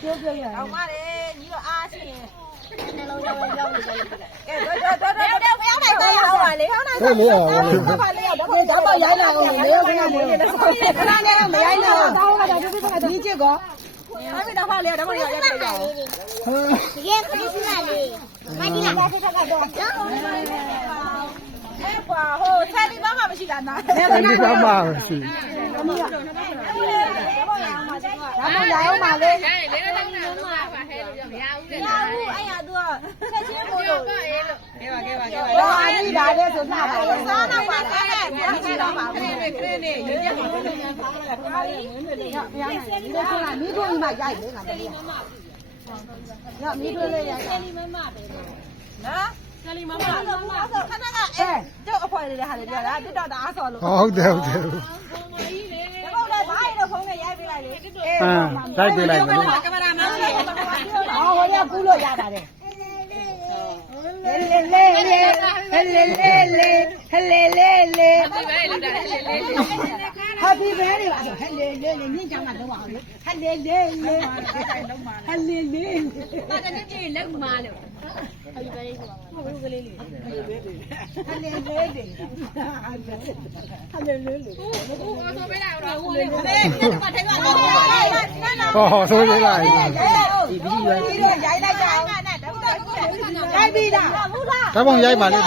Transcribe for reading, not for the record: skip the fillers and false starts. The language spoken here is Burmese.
ပြောပြောရအောင်မလေးညီတော့အားရှိရင်နှလုံးရောက်ရောက်နေကြလို့ကဲတော့ဖျောင်းနိုင်တော့ရအောင်ပါလေဟောင်းနိုင်တော့ပါလေတော့တော့ရိုင်းလာအောင်လေခဏလေးနဲ့ခဏလေးမရိုင်းလာတော့တော့ဒီချစ်ကောအဲ့ဒီတော့ဖားလေတော့မရရပြရအောင်ဒီကခရစ်စမတ်လေးမကြီးလာဆက်ဆက်ကတော့အဲ့ကွာဟိုဆယ်လီဘာမှမရှိတာနားဆယ်လီဘာမှမရှိဒါမှရအောင်ပါလေရတယ်လေတော့မှပါဟဲလို့မရဘူးလေအဲ့ရသူကဆက်ချင်းမို့လို့ကဲပါအာဒီဒါလေးဆိုလှပါလေစားတော့ပါဆဲမရှိတော့ပါဘူးခရနေရင်းရမှာလို့ညာပါလာခါလေးမင်းတွေရမရနိုင်ဒီလိုကမီးထွန်းကြီးမှရိုက်လေငါတည်းရမီးထွန်းလေးရိုက်ဆယ်လီမမပဲနော်ဆယ်လီမမခဏကအဲကျုပ်အဖွဲလေးတဲ့ဟာလေးပြောတာတစ်တော့တအားဆော်လို့ဟုတ်တယ်ဟုတ်တယ်ဟုတ်တယ်ဘာလို့ဖုန်းနဲ့ရိုက်ပေးလိုက်လေရိုက်ပေးလိုက်မယ်ကင်မရာမန်းလေးဟောရကူးလို့ရပါတယ်ဟဲလေလေလေဟဲလေလေလေဟဲလေလေလေဟာဒီဘဲလေးပါဆိုဟဲလေလေလေမြင့်ချမ်းမှာတော့အောင်လေဟဲလေလေလေဟဲလေလေပါတဲ့ကြည့်လက်မာလို့ဟဲလေလေးဆိုပါဘူးကလေးလေးဟဲလေလေးဟဲလေလေးဟဲလေလေးဟိုဆိုပေးလိုက်တော့ဟိုလေးဟဲလေဒီမှာထိုင်ပါတော့ဟောဆိုသေးလားဒီပြီးရွယ်ရိုက်လိုက်ကြအောင်ရိုက်ပြီးတာဓာတ်ပုံရိုက်ပါလေ